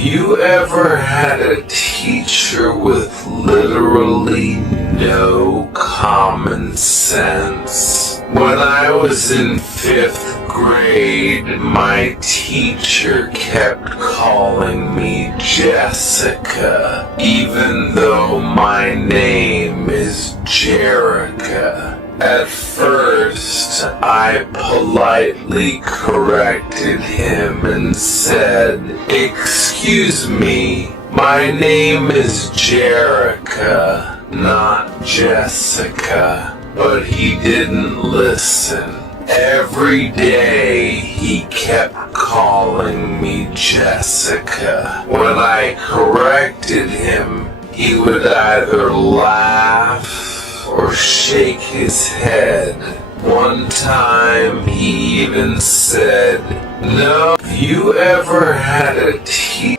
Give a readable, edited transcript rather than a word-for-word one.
you ever had a teacher with literally no common sense? When I was in 5th grade, my teacher kept calling me Jessica, even though my name is Jerica. At first, I politely corrected him and said, "Excuse me, my name is Jerica, not Jessica." But he didn't listen. Every day he kept calling me Jessica. When I corrected him, he would either laugh or shake his head. One time he even said, "No, have you ever had a teacher